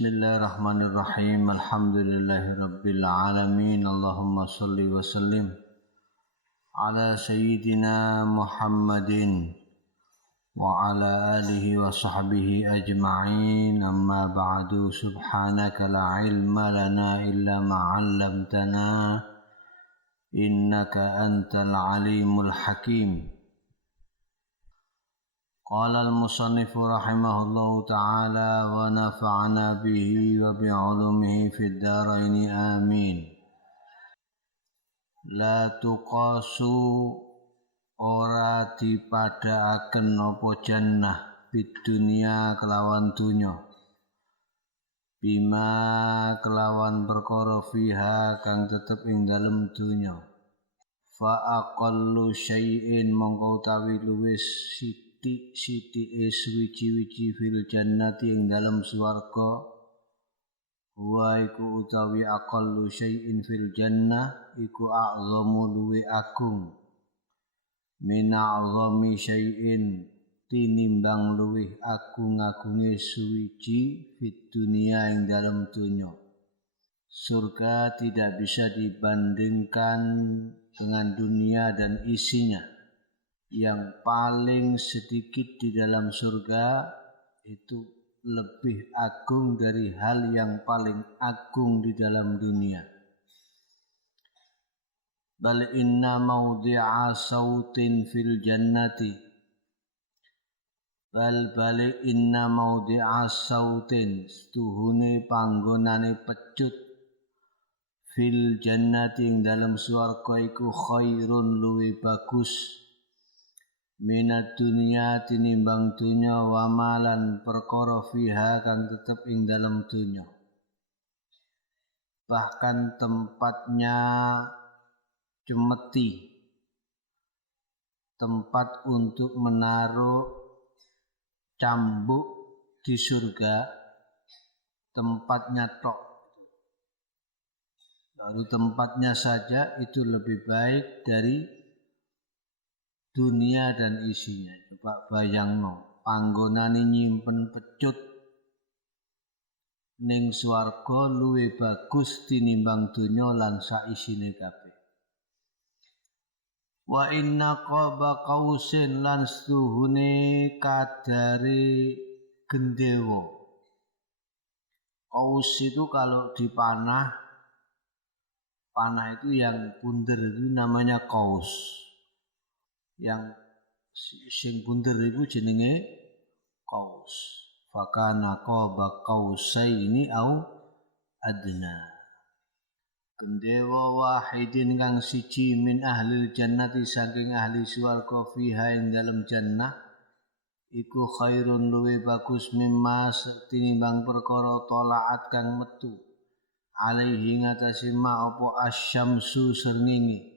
Bismillahirrahmanirrahim. Alhamdulillahirabbil alamin. Allahumma shalli wa sallim ala sayyidina Muhammadin wa ala alihi wa sahbihi ajma'in. Amma ba'du. Subhanaka la ilma lana illa ma 'allamtana innaka antal alimul hakim. Qala al-musannifu rahimahullahu ta'ala wa nafa'ana bihi wa bi'ulumihi fid dharaini amin. La tuqasu ora dipadhaaken apa jannah bid dunya kelawan dunya. Bima kelawan perkara fiha kang tetep ing dalem dunya. Fa aqallu syai'in mongko utawi luwih sithik suwiji-wiji fil jannati ing dalam swarga wa iku utawi aqallu syai'in fil jannah iku a'zamu luwe agung min a'zami syai'in tinimbang luwih agung-agunge suwiji fit dunia ing dalam dunya. Surga tidak bisa dibandingkan dengan dunia dan isinya. Yang paling sedikit di dalam surga itu lebih agung dari hal yang paling agung di dalam dunia. Bal inna mawdi'a sautin fil jannati. Bal inna mawdi'a sautin stuhune panggonane pecut fil jannati ing dalam swarga iku khairun luwih bagus minat dunia tinimbang dunya wa malan perkara fiha kang tetep ing dalam dunya. Bahkan tempatnya cemeti, tempat untuk menaruh cambuk di surga, tempatnya tok. Baru tempatnya saja itu lebih baik dari dunia dan isinya. Coba bayangno, panggonane nyimpen pecut ning swarga luwih bagus tinimbang dunya lan saisine kabeh. Wa inna qaba qausin lan stuhune kadare gendewa. Qaus itu kalau dipanah, panah itu yang bunder itu namanya qaus. Yang sing bunder iku jenenge qaus. Fakana qaba qausaini au adna. Gendewa wahidin kang siji min ahli jannati saking ahli swarga fiha ing dalem jannah iku khairun luwe bagus mimma tinimbang perkara tolaat kang metu alaihi ngatasi ma apa asyamsu srengenge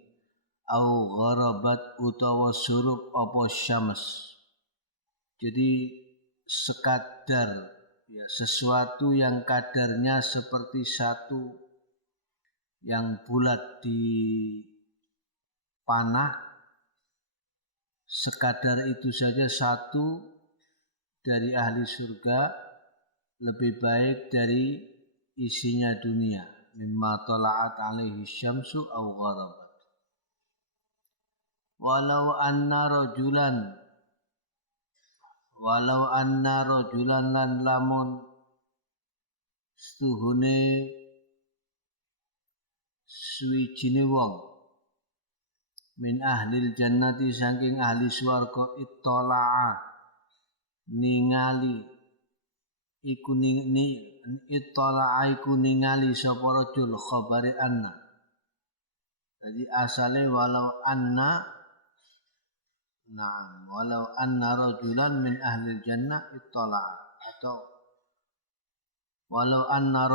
au gharabat utawa surup apa syams. Jadi sekadar ya, sesuatu yang kadarnya seperti satu yang bulat di panah, sekadar itu saja satu dari ahli surga lebih baik dari isinya dunia. Mimma tala'at alaihi syamsu au gharabat. Walau anna rajulan lan lamun stuhune suwijine wong min ahlil jannati saking ahli swarga ittala'a ningali iku ningali sapa rajul khabari anna. Jadi asale walau anna rajulan min ahli jannah ittala'a atau walau anna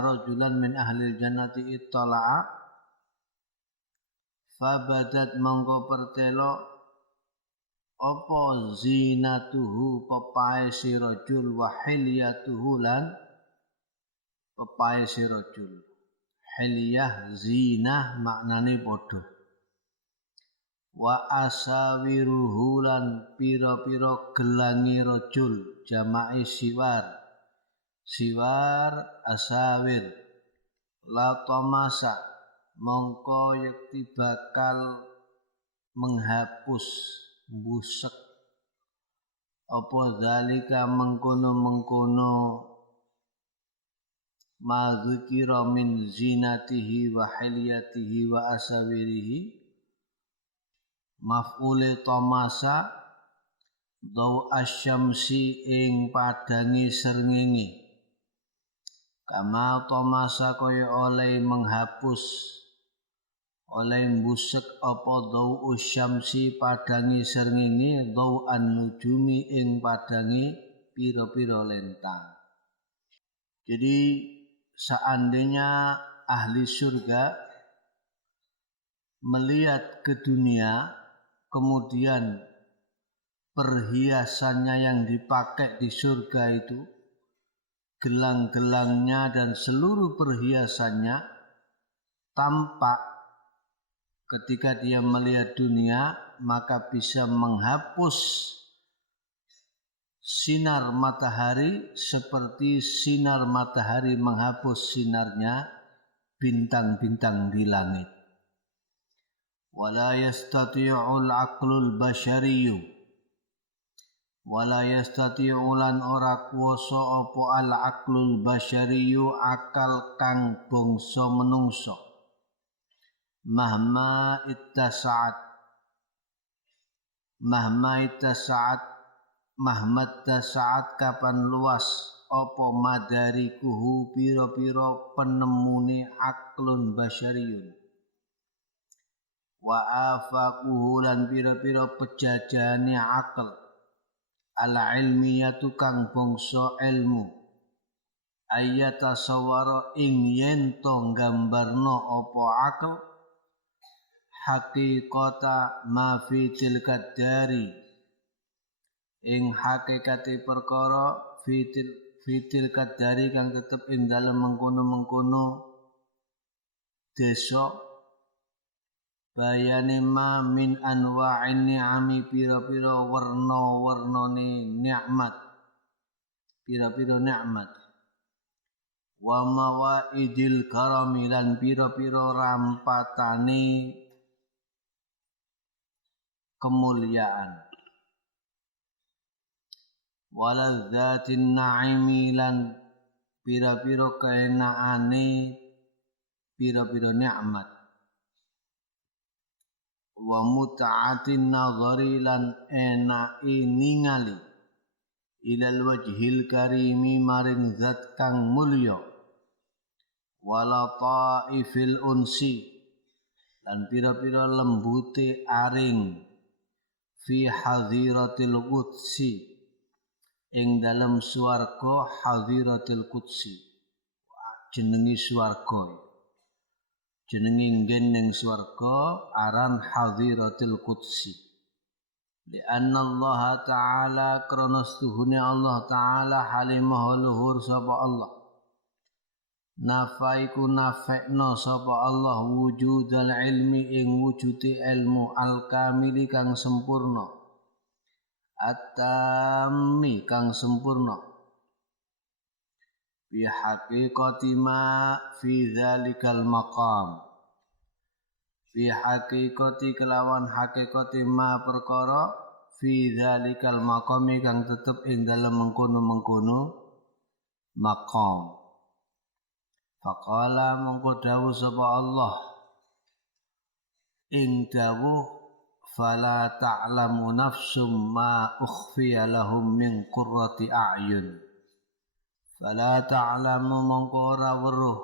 rajulan min ahli jannati ittala'a fabadat mongko pertelo apa zinatuhu pepae si rajul wa hilyatuhu lan pepae si rajul. Hiliyah zinah maknane padha. wa asawiruhu lan pira-pira gelangi rajul jama'i siwar asawir la tamasa mongko yakti bakal menghapus busek apa zalika mengkono ma dzikira min zinatihi wa hilyatihi wa asawirihi maf'ule tamasa daw asyamsi ing padangi srengenge kama tamasa kaya oleh menghapus oleh busek apa daw asyamsi padangi srengenge daw an-nujumi ing padangi pira-pira lentang. Jadi seandainya ahli surga melihat ke dunia, kemudian perhiasannya yang dipakai di surga itu, gelang-gelangnya dan seluruh perhiasannya tampak ketika dia melihat dunia, maka bisa menghapus sinar matahari seperti sinar matahari menghapus sinarnya bintang-bintang di langit. Wala yastati'ul aqlul basyariyyu wala yastati'u lan ora kuwasa apa al aqlul basyariyyu akal kang bangsa menungso mahma ittasa'at kapan luas apa madarikuhu pira-pira penemune aklun basyariyun wa afaquhu lan pira-pira pejajane akal ala ilmiyatu kang bangsa ilmu ayata sawara ing yen to nggambarno apa akal haqiqata ma fi tilkad dari ing hakikate perkara fitil kadari kang tetep ing dalem mengkono-mengkono desa bayane ma min anwa'in ni'ami pira-pira warna-warnane nikmat pira-pira nikmat wa mawaidil karami lan pira-pira rampatane kemuliaan waladzatin na'imi lan pira-pira kaenaane pira-pira nikmat wa muta'atin nazari lan enake ningali ilal wajhil karimi maring zat kang mulya wala ta'ifil unsi lan pira-pira lembute aring fi hadhiratil qudsi ing dalam swarga hadhiratul qudsi jenenge swarga jenenge nggen ning swarga aran hadhiratul qudsi li anna Allah taala krana stuhune Allah taala halimah luhur sapa Allah nafaiku nafekno sapa Allah wujudal ilmi ing wujude ilmu al kamili kang sempurna at-tammi kang sempurna bi haqiqati ma fi dzalikal maqam bi haqiqati kelawan haqiqati ma perkara fi dzalikal maqami kang tetep ing dalem mengkono-mengkono maqam faqala mongko dawuh sapa Allah ing dawuh fala ta'lamu nafsum ma ukhfiya lahum min qurrati a'yun fala ta'lamu mongko ora weruh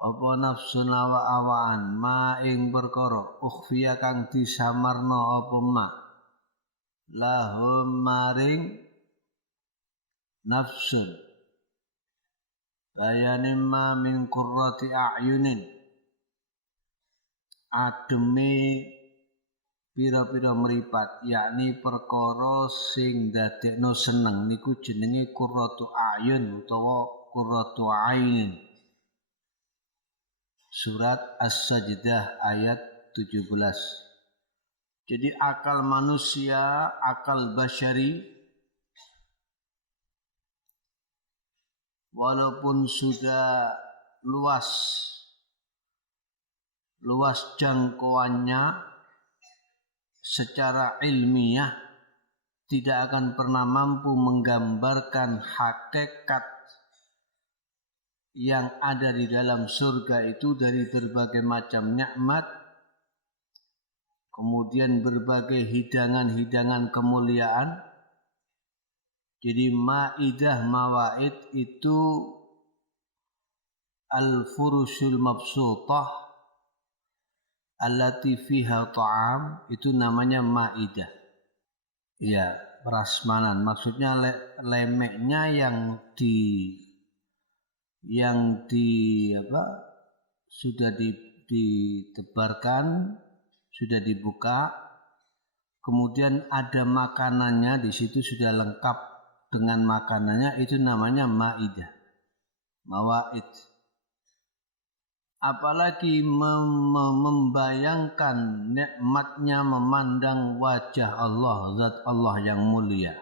apa nafsun awa-awaan ma ing perkara ukhfiya kang disamarna apa ma lahum maring nafsun bayane ma min qurrati a'yunin ademe pira-pira meripat yakni perkara sing dadekno seneng niku jenenge qurratu a'yun utawa qurratu ainin surat as-sajdah ayat 17 Jadi akal manusia, akal basyari, walaupun sudah luas jangkauannya secara ilmiah, tidak akan pernah mampu menggambarkan hakikat yang ada di dalam surga itu dari berbagai macam nikmat, kemudian berbagai hidangan-hidangan kemuliaan. Jadi maidah mawaid itu al-furushul mabsutah allati fiha ta'am, itu namanya maidah. Ya, prasmanan, maksudnya lemeknya sudah ditebarkan, sudah dibuka, kemudian ada makanannya di situ, sudah lengkap dengan makanannya, itu namanya maidah, mawaid. Apalagi membayangkan nikmatnya memandang wajah Allah, zat Allah yang mulia,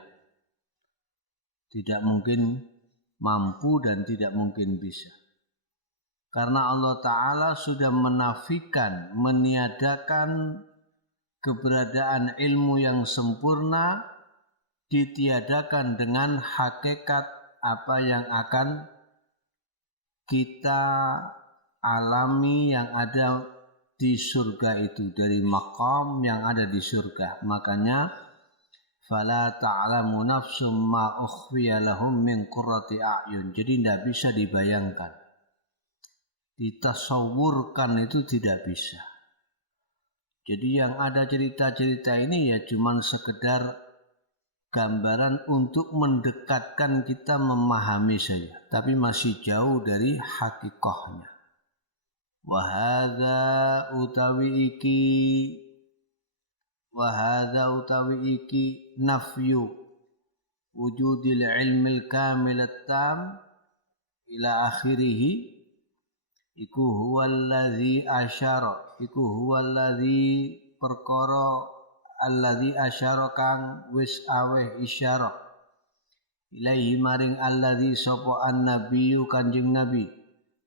tidak mungkin mampu dan tidak mungkin bisa. Karena Allah Ta'ala sudah menafikan, meniadakan keberadaan ilmu yang sempurna, ditiadakan dengan hakikat apa yang akan kita alami yang ada di surga itu, dari maqam yang ada di surga. Makanya fala ta'lamu nafsum ma ukhfiya lahum min qurrati a'yun. Jadi tidak bisa dibayangkan, ditasawurkan, itu tidak bisa. Jadi yang ada cerita-cerita ini ya cuman sekedar gambaran untuk mendekatkan kita memahami saja, tapi masih jauh dari hakikahnya. Wahada utawi iki nafyu wujudil ilmil kamil tam ila akhirih, iku huwallazi perkara alladzi asyara kang wis aweh isyarah ilaihi maring alladzi sapa annabiyyu kanjeng nabi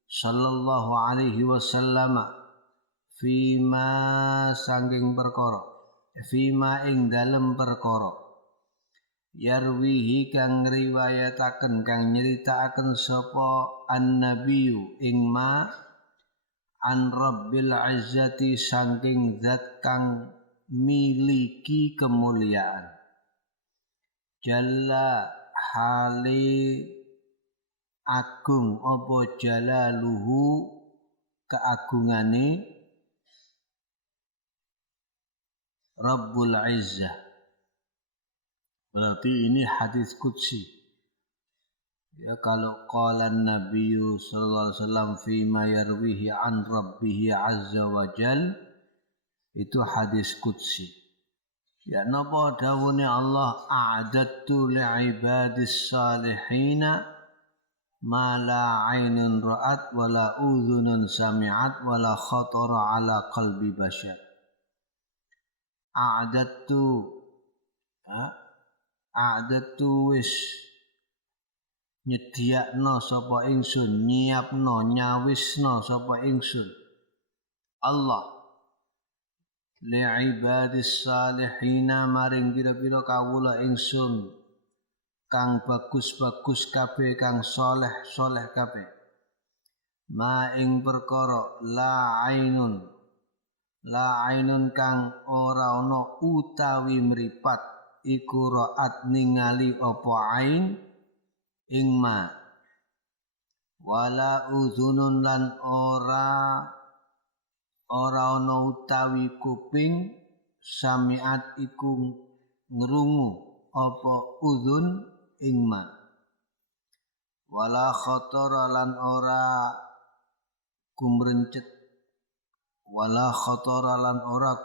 sallallahu alaihi wasallam fima sanging perkara, fima ing dalem perkara, yarwihi kang riwayataken, kang nyritakaken sapa annabiyyu ing ma an rabbil izzati sanging zat kang miliki kemuliaan, jalla hale agung apa jalaluhu keagungane Rabbul Izzah. Berarti ini hadis qudsi. Ya, kalau qala Nabi sallallahu alaihi wasallam fima yarwihi an rabbih azza wa jal, itu hadis qudsi. Ya, napa dawuhne Allah, a'adattu li'ibadis salihina ma la ainun ra'at wa la udhunun sami'at wa la khatara ala qalbi bashar. A'adattu wis nyediakno sapa ingsun, nyiapno, nyawisno sapa ingsun Allah li'ibadis salihina maring pira-pira kawula ingsun kang bagus-bagus kabeh, kang soleh kabeh, ma ing perkara la ainun kang ora ana utawi mripat iku raat ningali apa ain ing ma, wala udhunun lan ora ana utawi kuping samiat iku ngrungu apa udhun ing ma, wala khatara lan ora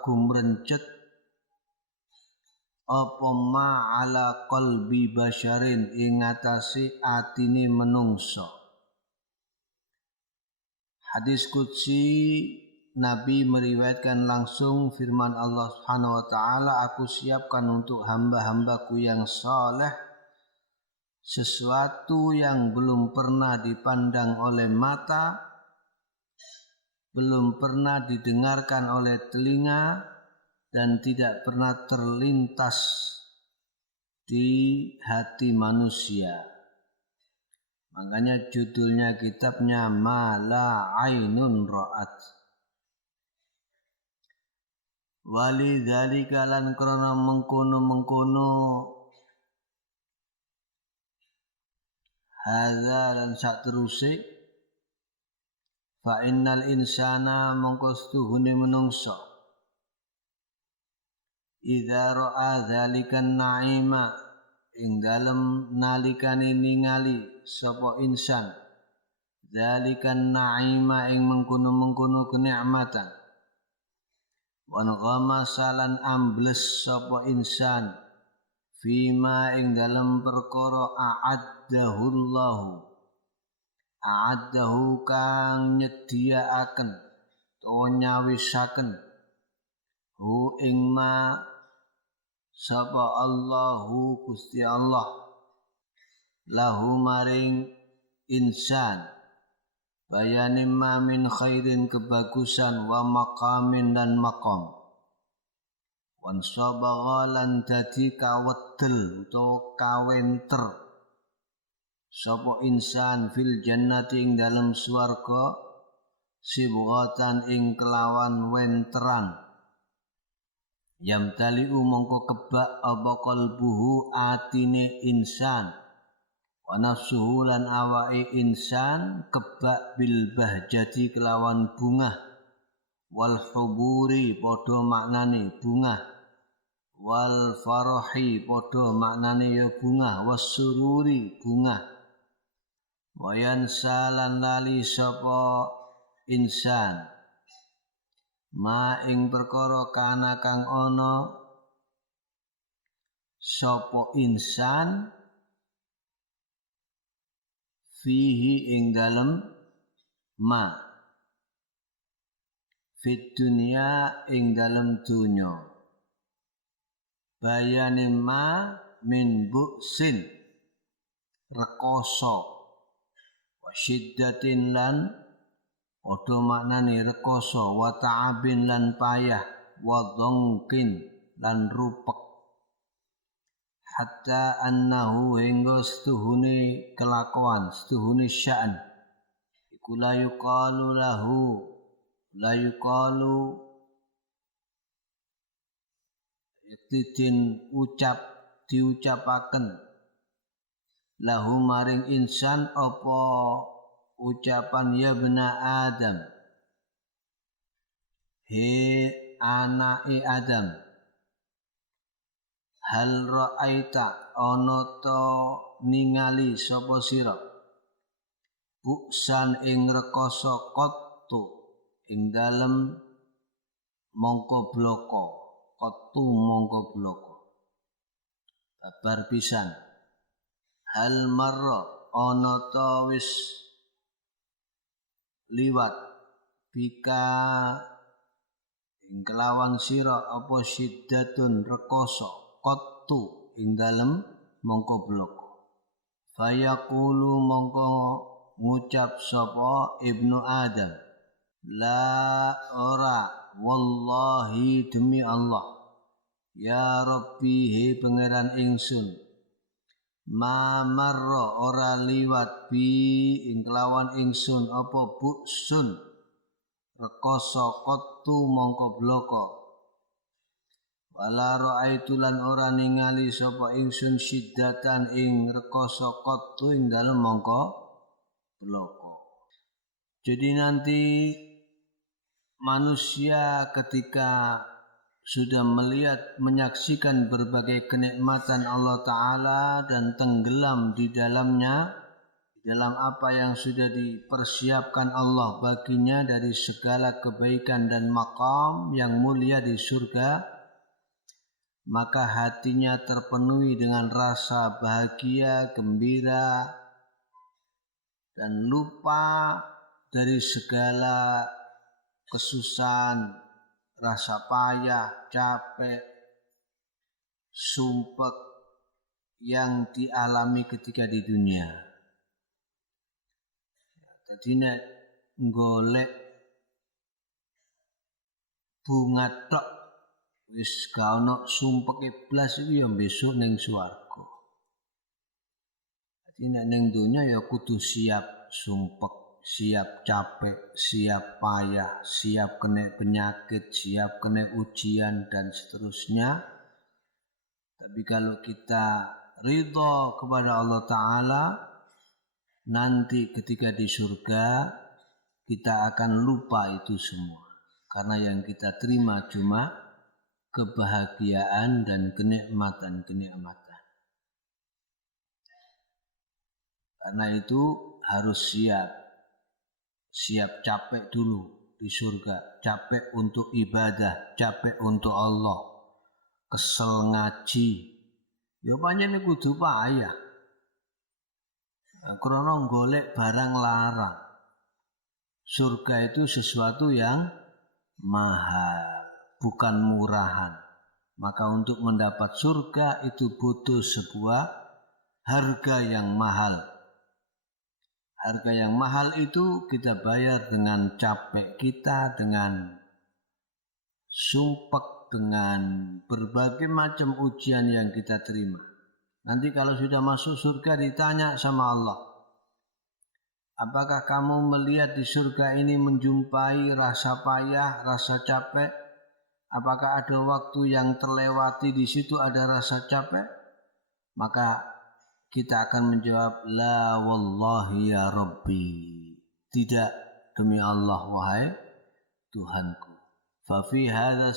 gumrencet apa ma ala qalbi basyarin ing atase atine menungso. Hadis qudsi Nabi meriwayatkan langsung firman Allah Subhanahu wa taala, aku siapkan untuk hamba-hambaku yang saleh sesuatu yang belum pernah dipandang oleh mata, belum pernah didengarkan oleh telinga, dan tidak pernah terlintas di hati manusia. Makanya judulnya kitabnya Ma la ainun ra'at. Walidzalika lan krana mengkono hadza lan sateruse fa innal insana mongko stuhune menungso idza ra'a dzalikan na'ima ing dalem nalikane ningali sapa insan dzalikan na'ima ing mengkono kenikmatan wan ghamasalan ambles sapa insan fima ing dalem perkara a'addahu kang nyediaaken utawa nyawisaken hu ing ma sapa Allahu Gusti Allah lahu maring insan bayanin ma min khairin kebagusan wa maqamin dan maqam wan sabaghalan dadi kawedel utawa kawenter sapa insan fil jannati ing dalem swarga sibghatan ing kelawan wenteran yamtali'u mongko kebak apa qalbuhu atine insan wa nafsuhu lan awake insan kebak bil bahjati kelawan bungah wal huburi padha maknane bungah wal farahi padha maknane ya bungah wasururi bungah wayan salan lali sapa insan ma ing perkara kana kang ana sapa insan fihi ing dalem ma fit dunya ing dalem dunya bayane ma min bu'sin rekoso wa syiddatin lan padha maknane rekoso wa ta'abin lan payah wa dhongkin lan rupek hatta annahu hingga setuhune kelakuan setuhune sya'an iku la yuqalu diucapaken lahu maring insan apa ucapan ya bena Adam he anake Adam hal ra'aita ana ta ningali sapa sira buksan ing rekoso qattu ing dalem mongko bloko babar pisan hal marra ana ta wis liwat bika ing kelawan sira apa syiddatun rekoso qattu ing dalem mongko bloko fayaqulu mongko ngucap sapa ibnu Adam la ora wallahi demi Allah ya Rabbi he pangeran ingsun ma marra ora liwat bi ing kelawan ingsun apa buksun rekoso qattu mongko bloko wala ra'aitu lan ora ningali sapa ingsun syiddatan ing rekoso qattu ing dalem mongko bloko. Jadi nanti manusia ketika sudah melihat menyaksikan berbagai kenikmatan Allah Ta'ala dan tenggelam di dalamnya, dalam apa yang sudah dipersiapkan Allah baginya dari segala kebaikan dan maqam yang mulia di surga, maka hatinya terpenuhi dengan rasa bahagia, gembira, dan lupa dari segala kesusahan, rasa payah, capek, sumpek yang dialami ketika di dunia. Jadi nek golek bunga tok wis gak ono sumpeke blas iki ya besok ning swarga. Jadi nek ning donya ya kudu siap sumpek, siap capek, siap payah, siap kena penyakit, siap kena ujian dan seterusnya. Tapi kalau kita ridha kepada Allah Ta'ala, nanti ketika di surga kita akan lupa itu semua. Karena yang kita terima cuma kebahagiaan dan kenikmatan-kenikmatan. Karena itu harus siap capek dulu di surga, capek untuk ibadah, capek untuk Allah, kesel ngaji. Ya pancen kudu payah. Krana golek barang larang. Surga itu sesuatu yang mahal, bukan murahan. Maka untuk mendapat surga itu butuh sebuah harga yang mahal. Harga yang mahal itu kita bayar dengan capek kita, dengan sumpek, dengan berbagai macam ujian yang kita terima. Nanti kalau sudah masuk surga ditanya sama Allah, apakah kamu melihat di surga ini menjumpai rasa payah, rasa capek? Apakah ada waktu yang terlewati di situ ada rasa capek? Maka kita akan menjawab, la wallahi ya Rabbi. Tidak, demi Allah wahai Tuhanku. Fa fi hadzal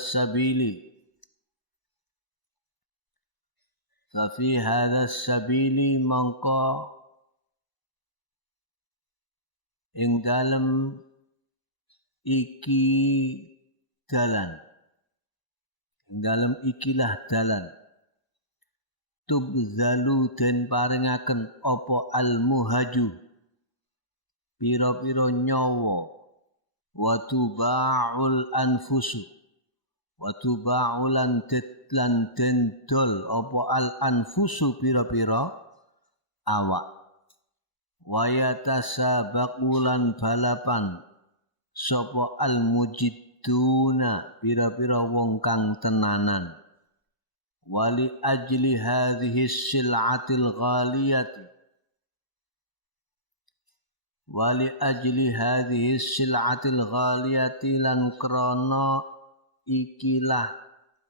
sabili mangka ing dalem iki dalan, ing dalem ikilah dalan, tubzalu den paringaken apa al-muhaju pira-pira nyawa, wa tuba'ul anfusu, wa tuba'ulan lan dendol apa al-anfusu pira-pira awak, wa yatasabaqulan balapan sapa al-mujidduna pira-pira wong kang tenanan, wali ajli hadhihi sil'atil ghaliyati, wali ajli hadhihi sil'atil ghaliyati lan krana ikilah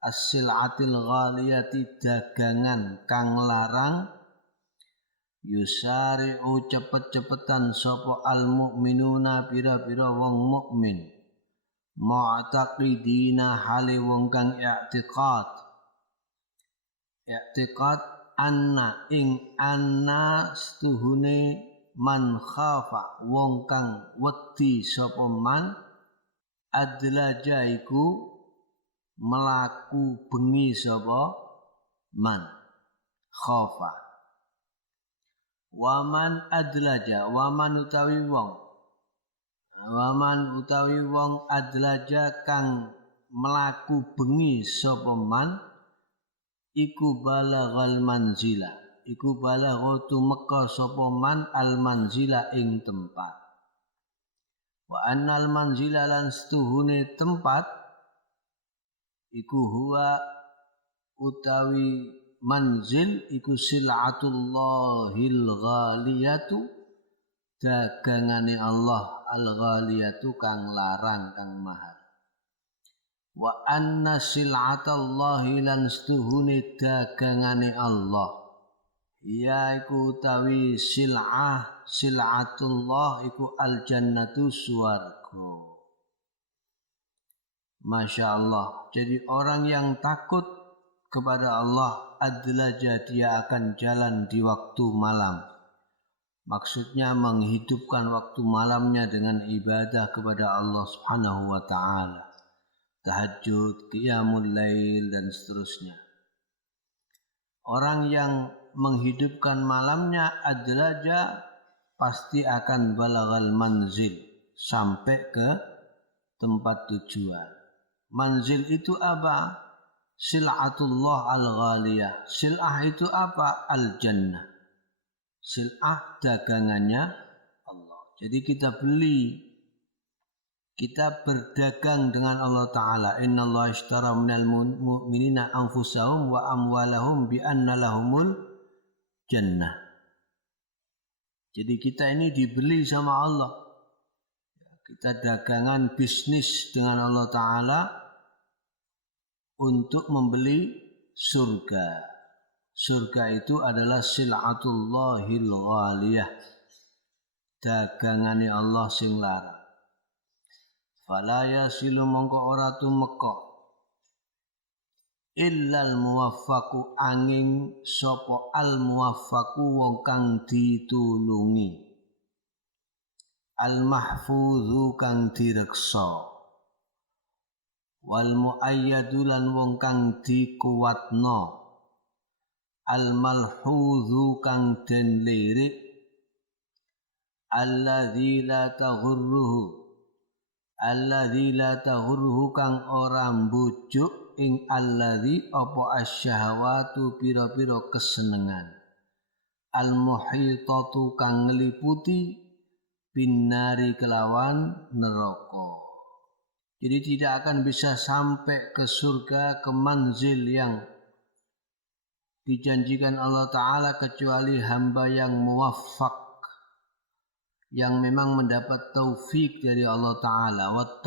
as-sil'atil ghaliyati dagangan kang larang, yusari'u cepet-cepetan sapa al-mu'minuna pira-pira wong mukmin, mu'taqidina hale wong kang i'tiqad anna ing anna stuhune man khafa wong kang wedi sapa man adlaja iku melaku bengi sapa man khafa. Waman adlaja, waman utawi wong adlaja kang melaku bengi sapa man iku balaghal manzila, iku balagha tumeka sapa man al manzila ing tempat. Wa annal manzila lan setuhune tempat iku huwa utawi manzil iku sil'atullahil ghaliyatu, dagangane Allah al ghaliyatu kang larang kang mahal. Wa anna sil'atallahi lan setuhune dagangane Allah yaiku utawi sil'atullah iku al jannatu swarga. Masya Allah. Jadi orang yang takut kepada Allah adlaja dia akan jalan di waktu malam. Maksudnya menghidupkan waktu malamnya dengan ibadah kepada Allah Subhanahu wa taala. Tahajud, qiyamul lail dan seterusnya. Orang yang menghidupkan malamnya adlaja pasti akan balaghal manzil, sampai ke tempat tujuan. Manzil itu apa? Sil'atullah al-ghaliyah. Sil'ah itu apa? Al-jannah. Sil'ah dagangannya Allah. Jadi kita beli, kita berdagang dengan Allah Ta'ala. Inna Allah ishtara minal mu'minina anfusahum wa amwalahum bi anna lahumul jannah. Jadi kita ini dibeli sama Allah. Kita dagangan bisnis dengan Allah Ta'ala untuk membeli surga. Surga itu adalah sil'atullahil ghaliyah. Dagangane Allah sing larang. Fala yasilu mongko ora tumeka illal muwaffaqu angin sapa al muwaffaqu wong kang ditulungi. Al mahfuzu kang direksa. Wal muayyadu lan wong kang dikuwatno. Al malhuzu kang den lirik. Alladzi la taghurruhu kang ora mbujuk ing alladzi apa asyahawatu pira-pira kesenengan. Al muhitatu kang ngliputi binnari kelawan neraka. Jadi tidak akan bisa sampai ke surga, ke manzil yang dijanjikan Allah Ta'ala kecuali hamba yang muwaffaq, yang memang mendapat taufik dari Allah Ta'ala. Wa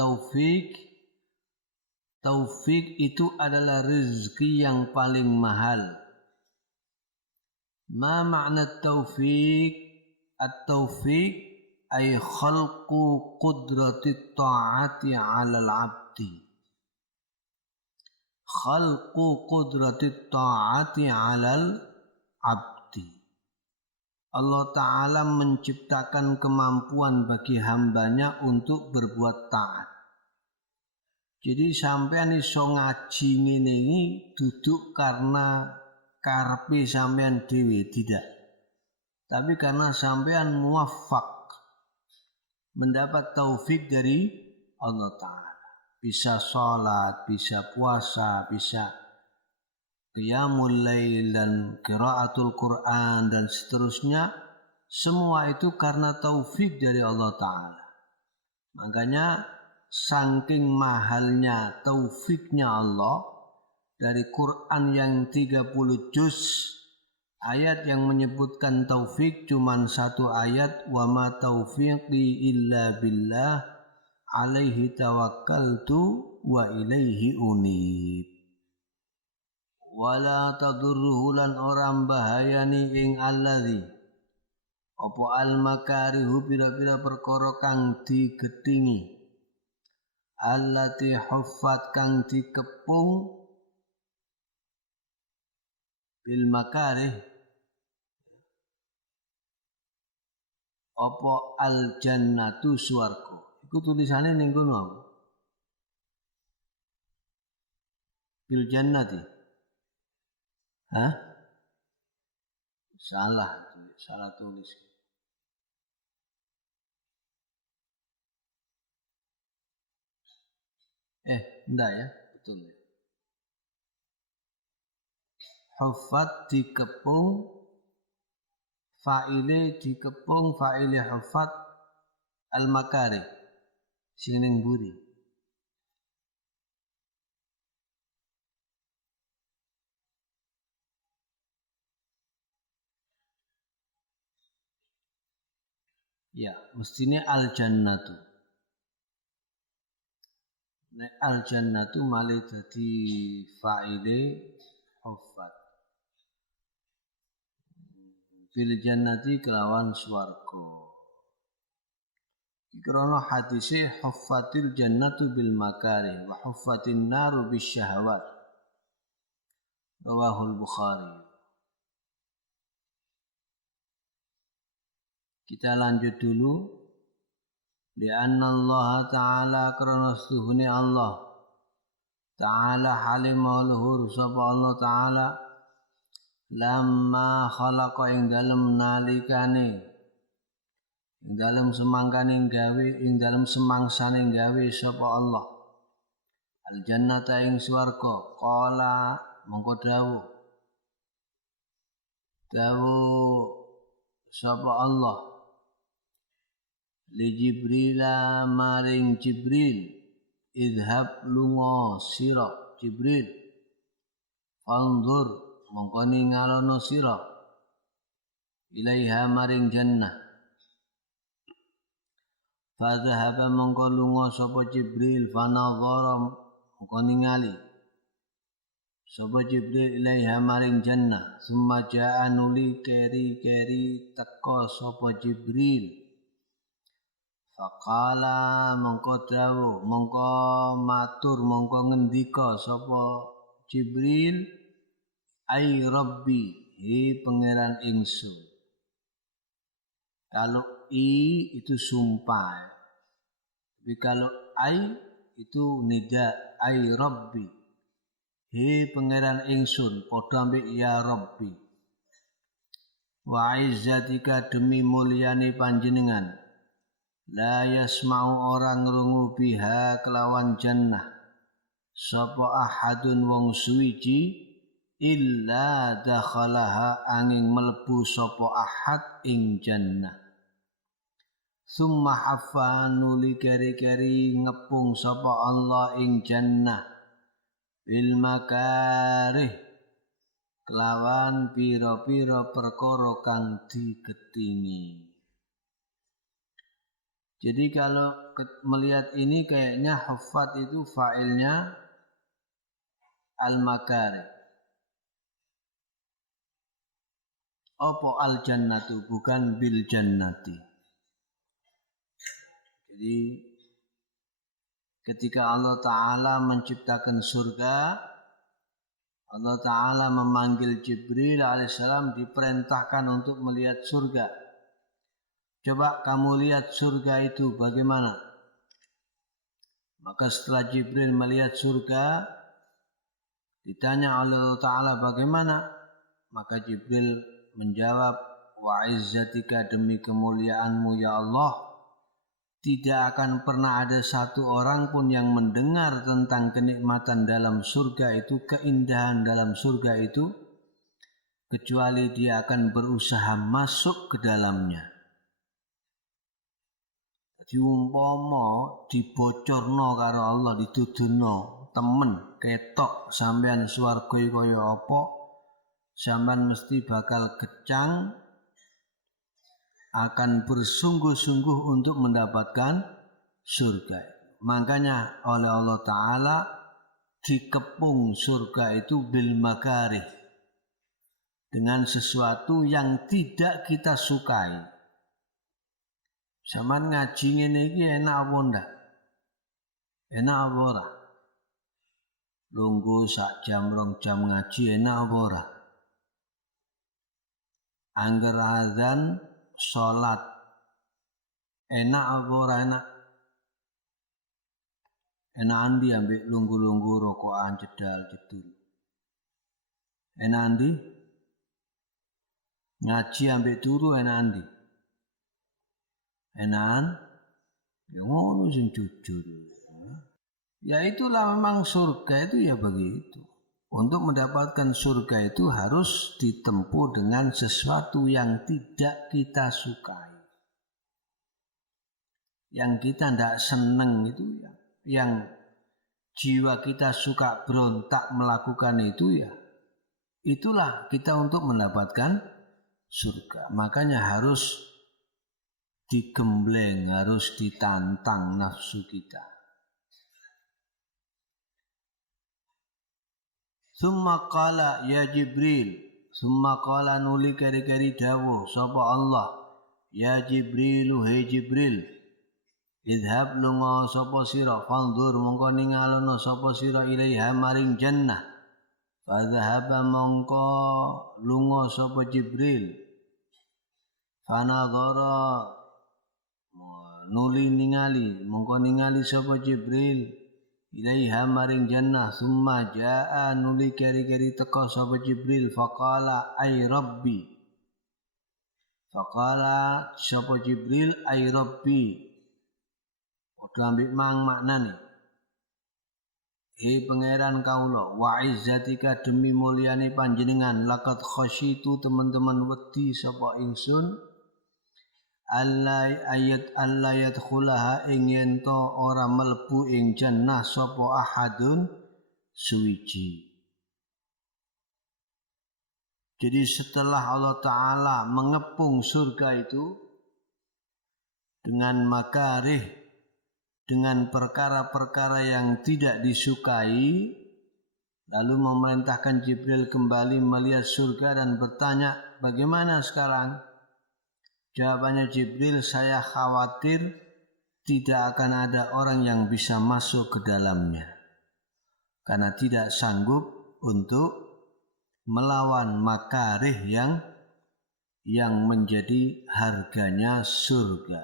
taufik itu adalah rezeki yang paling mahal. Ma makna taufik? At-taufik ay khalqu qudratit ta'ati 'alal 'abdi. Khalqu qudratit ta'ati 'alal 'abdi. Allah Ta'ala menciptakan kemampuan bagi hambanya untuk berbuat taat. Jadi sampean iso ngaji ngene iki duduk karena karepe sampean dhewe, tidak. Tapi karena sampean muwaffaq, mendapat taufik dari Allah Ta'ala. Bisa sholat, bisa puasa, bisa qiyamul lail dan qiraatul Quran dan seterusnya. Semua itu karena taufik dari Allah Ta'ala. Makanya saking mahalnya taufiknya Allah, dari Quran yang 30 juz, ayat yang menyebutkan taufik cuma satu ayat, wa ma taufiqi illa billah alaihi tawakkaltu wa ilaihi unib. Wala tadurruhu lan orang bahayani ing alladzi apa al makarihu pira-pira perkara kang digedhingi, allati huffat kang dikepung bil makarih apa al jannatu swarga. Iku tulisane ning kono apa? Bil jannati. Hah? Salah tulis. Enggak ya, betul ya. Huffat dikepung, fa'ile dikepung, fa'ile huffat al-makarih sing ning mburi. Ya, mestine al-jannatu. Nek al-jannatu malih dadi fa'ile huffat. Bil jannati kelawan swarga. Krana hadise huffatil jannatu bil makarih wa huffatin naru bis syahawat. Rawahul Bukhari. Kita lanjut dulu. Lianna Allah Ta'ala krana setuhune Allah Ta'ala halim luhur sapa Allah Ta'ala lamma khalaqa ing dalem nalikane ing dalem semangkaning gawe ing dalem semangsaning gawe sapa Allah al jannata ing swarga qala mongko dawuh sapa Allah li Jibril maring Jibril idhab lunga sira Jibril fanzur mongko ningalono sira ilaiha maring jannah fadhahaba mongko lunga sapa Jibril fanadhara mongko ningali sapa Jibril ilaiha maring jannah summa jaa nuli keri teka sapa Jibril faqala mongko dawuh mongko matur mongko ngendika sapa Jibril ai rabbi he pangeran ingsun. Kalau i itu sumpah, tapi kalau ai itu nida ai rabbi he pangeran ingsun padha ambek ya rabbi wa izzatika demi mulyane panjenengan la yasma'u orang ngrungu biha kelawan jannah sapa ahadun wong suwiji illa dakhalaha angin mlebu sapa ahad ing jannah summa haffa nuli keri ngepung sapa Allah ing jannah bil makarih kelawan pira-pira perkara kang digetingi. Jadi kalau melihat ini kayaknya huffat itu fa'ilnya al-makarih. Apa al-jannatu bukan bil jannati. Jadi ketika Allah Ta'ala menciptakan surga, Allah Ta'ala memanggil Jibril alaihissalam diperintahkan untuk melihat surga. Coba kamu lihat surga itu bagaimana? Maka setelah Jibril melihat surga, ditanya oleh Allah Ta'ala bagaimana? Maka Jibril menjawab, wa izzatika demi kemuliaanmu ya Allah, tidak akan pernah ada satu orang pun yang mendengar tentang kenikmatan dalam surga itu, keindahan dalam surga itu, kecuali dia akan berusaha masuk ke dalamnya. Diumpama dibocorno karo Allah, dituduhno temen ketok sampean swarga kaya apa, sampean mesti bakal gecang, akan bersungguh-sungguh untuk mendapatkan surga. Makanya oleh Allah Ta'ala dikepung surga itu bil makarih, dengan sesuatu yang tidak kita sukai. Sampeyan ngaji ngene iki enak apa ndak? Enak apa ora? Lungguh sak jam 2 jam ngaji enak apa ora? Angger azan salat enak apa ora enak? Enak andi ambek lungguh-lungguh rokokan jedal-jedul. Enak andi? Ngaji ambek turu enak andi? Enakan? Ya ngono sing jujur. Ya itulah memang surga itu ya begitu. Untuk mendapatkan surga itu harus ditempuh dengan sesuatu yang tidak kita sukai. Yang kita tidak senang itu ya. Yang jiwa kita suka berontak melakukan itu ya. Itulah kita untuk mendapatkan surga. Makanya harus digembleng, harus ditantang nafsu kita. Summa qala ya Jibril, summa qala nuli kari-kari dawuh sapa Allah, ya Jibrilu he Jibril, idhab lunga sapa sira, fanzur mongko ningalono sapa sira ilaiha maring jannah. Fadhahaba mongko lunga sapa Jibril, fanadhara nuli ningali mongko ningali sapa Jibril ilaiha maring jannah summa jaa nuli keri teka sapa Jibril faqala ay rabbi Faqala sapa Jibril ay Rabbi. Padha ambek mang maknane. He pangeran kaula wa izzatika demi mulyane panjenengan laqad khasyitu teman-teman wedi sapa ingsun Allah yadkhulaha ing yen to ora mlebu ing jannah sapa ahadun suwiji. Jadi setelah Allah Ta'ala mengepung surga itu dengan makarih, dengan perkara-perkara yang tidak disukai, lalu memerintahkan Jibril kembali melihat surga dan bertanya, bagaimana sekarang? Jawabannya Jibril, saya khawatir tidak akan ada orang yang bisa masuk ke dalamnya karena tidak sanggup untuk melawan makarih yang menjadi harganya surga.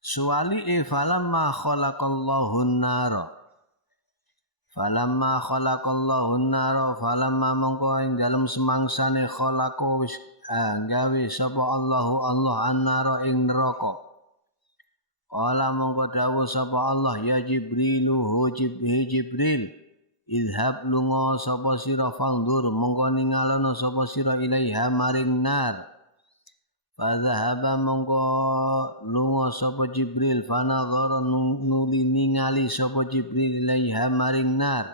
Suwali falamma khalaqallahu an-nara. Falamma khalaqallahu an-nara falamma mongko ing dalem semangsane khalaqo wis gawe sapa Allahu Allah an-nara ing neraka. Qala mongko dawuh sapa Allah ya Jibrilu Jibril idhab lunga sapa sira fandur mongko ningalono sapa sira ilaiha maring nar. Fadhahaba mongko lunga sapa Jibril fanadhara nuli ningali sapa Jibril ilaiha maring nar.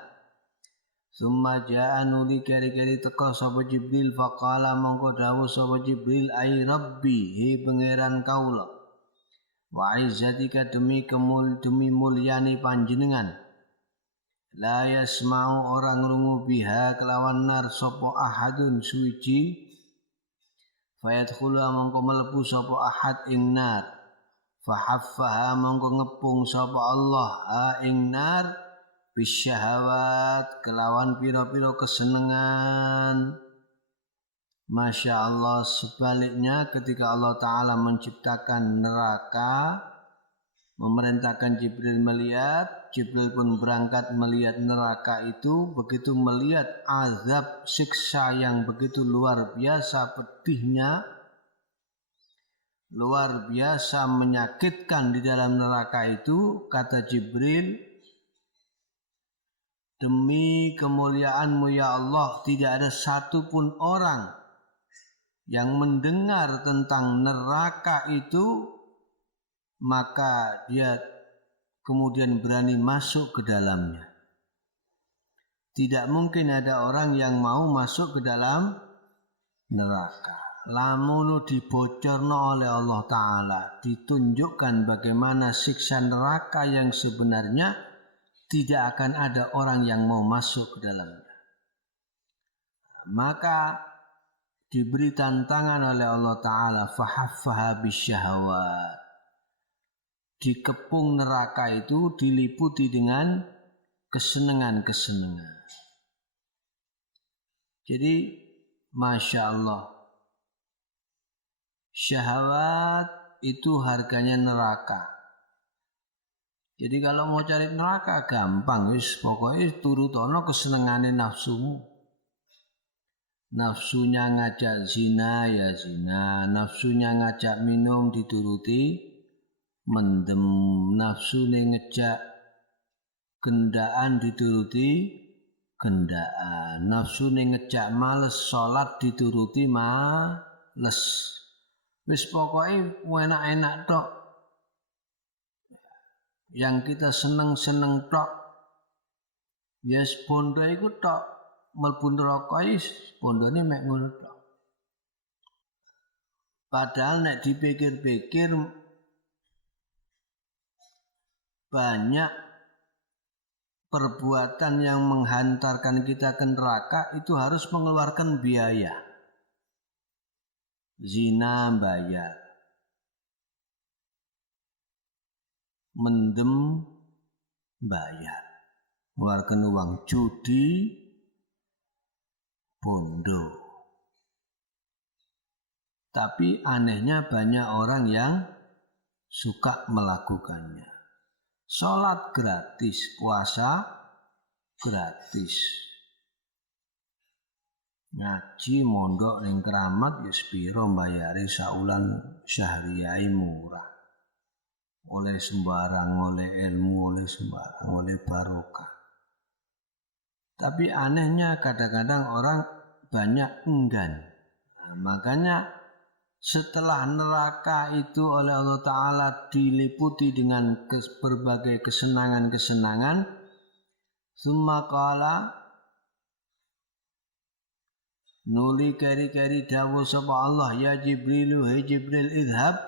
Summa jaa nuli keri-keri teka sapa Jibril faqala mongko dawuh sapa Jibril ai Rabbi he pangeran kaula. Wa izzatika demi mulyane panjenengan. La yasma'u orang rungu biha kelawan nar sapa ahadun suci fayadkhulu mongko mlebu sapa ahad ing nar fahaffaha mongko ngepung sapa Allah ing nar bisyahawat kelawan pira-pira kesenengan. Masya Allah, sebaliknya ketika Allah Ta'ala menciptakan neraka, memerintahkan Jibril melihat, Jibril pun berangkat melihat neraka itu, begitu melihat azab siksa yang begitu luar biasa pedihnya, luar biasa menyakitkan di dalam neraka itu, kata Jibril, demi kemuliaan-Mu ya Allah, tidak ada satupun orang yang mendengar tentang neraka itu, maka dia kemudian berani masuk ke dalamnya. Tidak mungkin ada orang yang mau masuk ke dalam neraka. Lamun dibocorno oleh Allah Ta'ala, ditunjukkan bagaimana siksa neraka yang sebenarnya, tidak akan ada orang yang mau masuk ke dalamnya. Maka diberi tantangan oleh Allah Ta'ala, fahaffaha bisyahawat. Dikepung neraka itu diliputi dengan kesenangan-kesenangan. Jadi, Masya Allah, syahwat itu harganya neraka. Jadi kalau mau cari neraka gampang, wis pokoknya turutono kesenengane nafsumu. Nafsunya ngajak zina ya zina, nafsunya ngajak minum dituruti mendem, nafsu ngejak gendaan dituruti gendaan, nafsu ngejak males sholat dituruti males. Wis pokoknya enak-enak tok, yang kita seneng-seneng tok, yes bondo iku tok, mlebu neraka is bondone mek ngono tok. Padahal nek dipikir-pikir banyak perbuatan yang menghantarkan kita ke neraka itu harus mengeluarkan biaya. Zina bayar, mendem bayar, mengeluarkan uang, judi bondo. Tapi anehnya banyak orang yang suka melakukannya. Sholat gratis, puasa gratis. ngaji mondok ning Keramat ya sepiro mbayare saulan syahriyahe murah. Oleh sembarang, oleh ilmu, oleh sembarang, oleh barokah. Tapi anehnya kadang-kadang orang banyak enggan. Nah, makanya setelah neraka itu oleh Allah Ta'ala diliputi dengan berbagai kesenangan-kesenangan, summa qala nuli kari-kari dawuh sapa Allah, ya Jibrilu, hai Jibril, idhab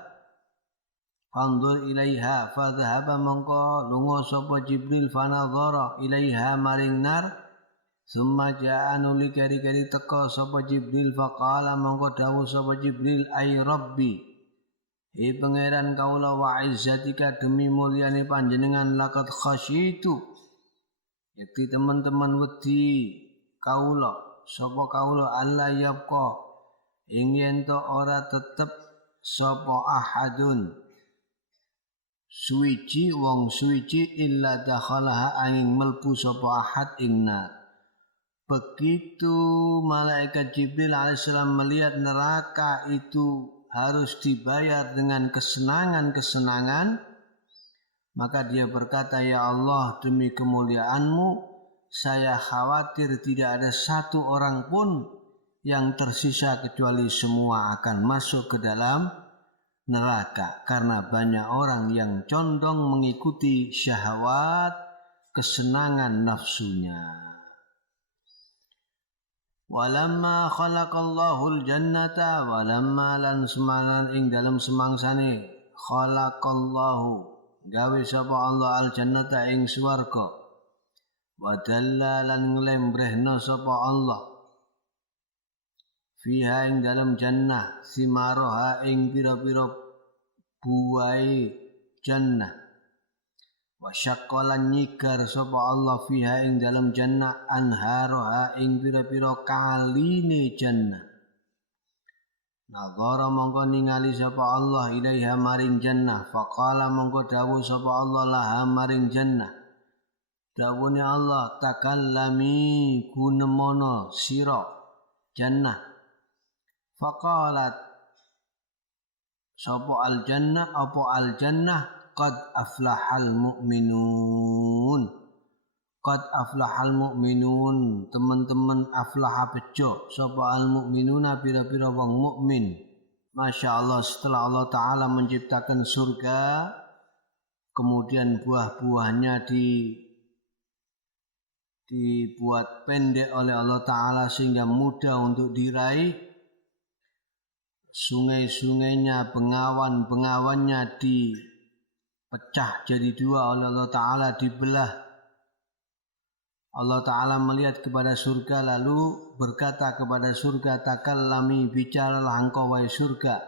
fanzur ilaiha, fadhhaba mongko lunga sapa Jibril fanadhara ilaiha maring nar. Summa ja'a nuli kari-kari teka sapa Jibril faqala mongko dawuh sapa Jibril, ay Rabbi, pangeran kaula wa izzatika demi mulyane panjenengan laqad khasyitu, yakti teman-teman wedi kaula sapa kaula alla yabqa ing yen to ora tetep sapa ahadun suwiji wong suwiji illa dakhalaha angin melbu sapa ahad ing nar. Begitu malaikat Jibril alaihissalam melihat neraka itu harus dibayar dengan kesenangan-kesenangan, maka dia berkata, ya Allah, demi kemuliaan-Mu, saya khawatir tidak ada satu orang pun yang tersisa kecuali semua akan masuk ke dalam neraka, karena banyak orang yang condong mengikuti syahwat, kesenangan nafsunya. Walamma khalaqallahul jannata, walamma lan semalan ing dalam semangsane khalaqallahu gawe sapa Allah al jannata ing swarga, wa dalla lan nglembrehna sapa Allah fiha ing dalam jannah simaroha ing pira-pira buai jannah, wa syaqqalan nyigar sapa Allah fiha ing dalam jannah anharoha ing pira-pira kaline jannah. Nadhara mongko ningali sapa Allah ilaiha maring jannah, faqala mongko dawuh sapa Allah laha maring jannah, dawuhne Allah, takallami gunemono sira jannah. Faqalat sapa al jannah apa al jannah, qad aflahal mu'minun, qad aflahal mu'minun, teman-teman aflaha bejo sapa al mu'minuna pira-pira wong mukmin. Masya Allah, setelah Allah Ta'ala menciptakan surga, kemudian buah-buahnya dibuat pendek oleh Allah Ta'ala sehingga mudah untuk diraih, sungai-sungainya, bengawan-bengawannya pecah jadi dua oleh Allah Ta'ala, dibelah. Allah Ta'ala melihat kepada surga lalu berkata kepada surga, takallami, bicaralah engkau wahai surga.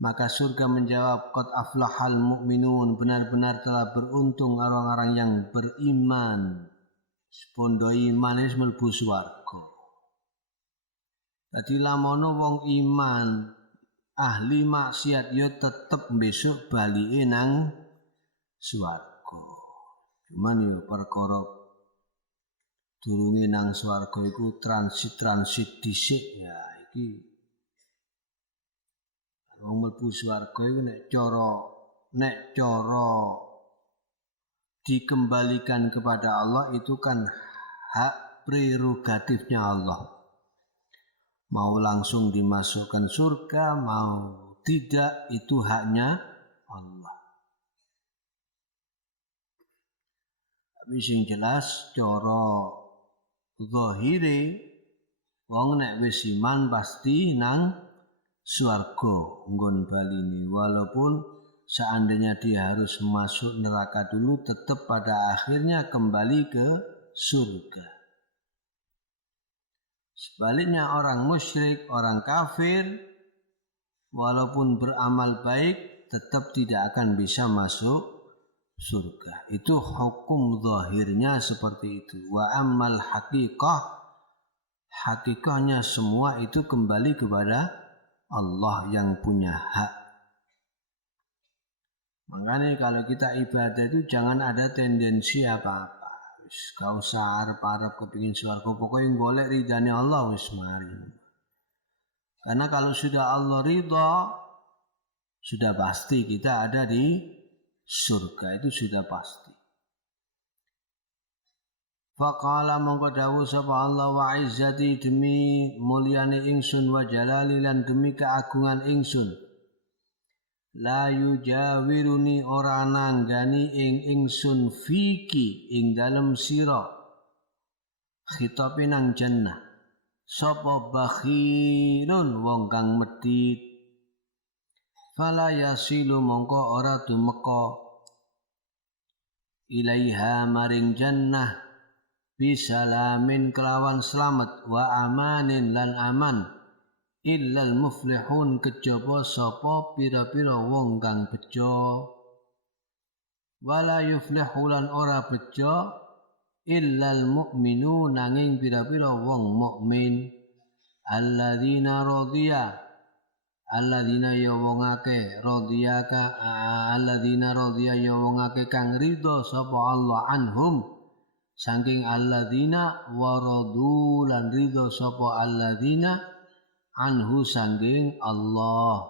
Maka surga menjawab, qad aflahal mu'minun, benar-benar telah beruntung orang-orang yang beriman. Sepondo iman is mlebu swarga. Dadi lamono wong iman ahli maksiat ya tetep besok balike nang swarga. Cuman ya perkara durunge nang swarga iku transit dhisik ya iki. Wong mlebu swarga iku nek cara dikembalikan kepada Allah itu kan hak prerogatifnya Allah. Mau langsung dimasukkan surga, mau tidak, itu haknya Allah. Tapi sing jelas cara zahire wong nek wis iman pasti nang swarga nggon baline, walaupun seandainya dia harus masuk neraka dulu, tetap pada akhirnya kembali ke surga. Sebaliknya orang musyrik, orang kafir, walaupun beramal baik, tetap tidak akan bisa masuk surga. Itu hukum zahirnya seperti itu. Wa ammal haqiqah, hakikahnya semua itu kembali kepada Allah yang punya hak. Makanya kalau kita ibadah itu jangan ada tendensi apa-apa. wis gak usah arep-arep kepengin swarga, pokoke golek ridane Allah wis mari. Karena kalau sudah Allah ridha, sudah pasti kita ada di surga, itu sudah pasti. Faqala mongko dawuh sapa Allah, wa izzati demi mulyane ingsun, wa jalali lan demi keagungan ingsun, la yujawiruni ora nanggani ingsun fiki ing dalem sira, khitabe nang jannah, sapa bakhilun wong kang medhit, fala yasilu mongko ora dumeka ilaiha maring jannah bisalamin kelawan selamat, wa amanin lan aman, illal muflihun kejaba sapa pira-pira wong kang bejo, wala yuflihu lan ora bejo illal mu'minu nanging pira-pira wong mukmin, alladzina radhiya alladzina ya wong akeh radhiyaka alladzina radhiya ya wong akeh kang ridho sapa Allah anhum saking alladzina waradu lan ridho sapa alladzina anhu saking Allah.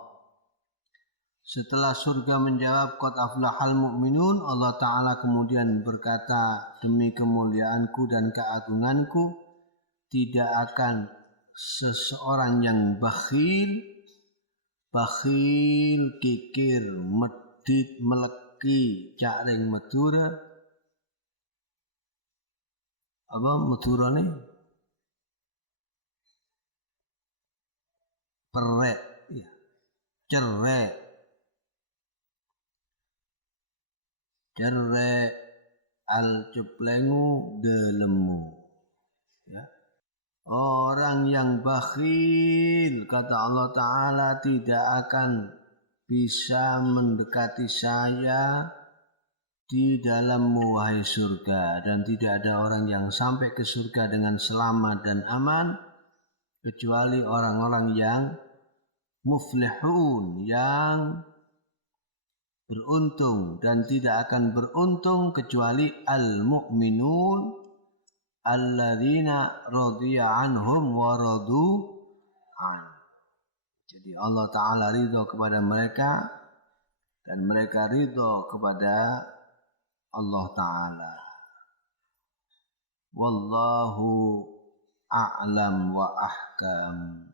Setelah surga menjawab qad aflahal mu'minun, Allah Ta'ala kemudian berkata, demi kemuliaanku dan keagunganku, tidak akan seseorang yang bakhil, kikir, medit, meleki, caring medura. Apa medura nih? Perek, ya. Cerek, al cuplengu delemu, ya. Orang yang bakhil, kata Allah Ta'ala, tidak akan bisa mendekati saya di dalammu wahai surga, dan tidak ada orang yang sampai ke surga dengan selamat dan aman kecuali orang-orang yang muflihun, yang beruntung, dan tidak akan beruntung kecuali al-mu'minun alladzina radhiya anhum wa radu an. Jadi Allah Ta'ala ridho kepada mereka dan mereka ridho kepada Allah Ta'ala. Wallahu a'lam wa ahkam.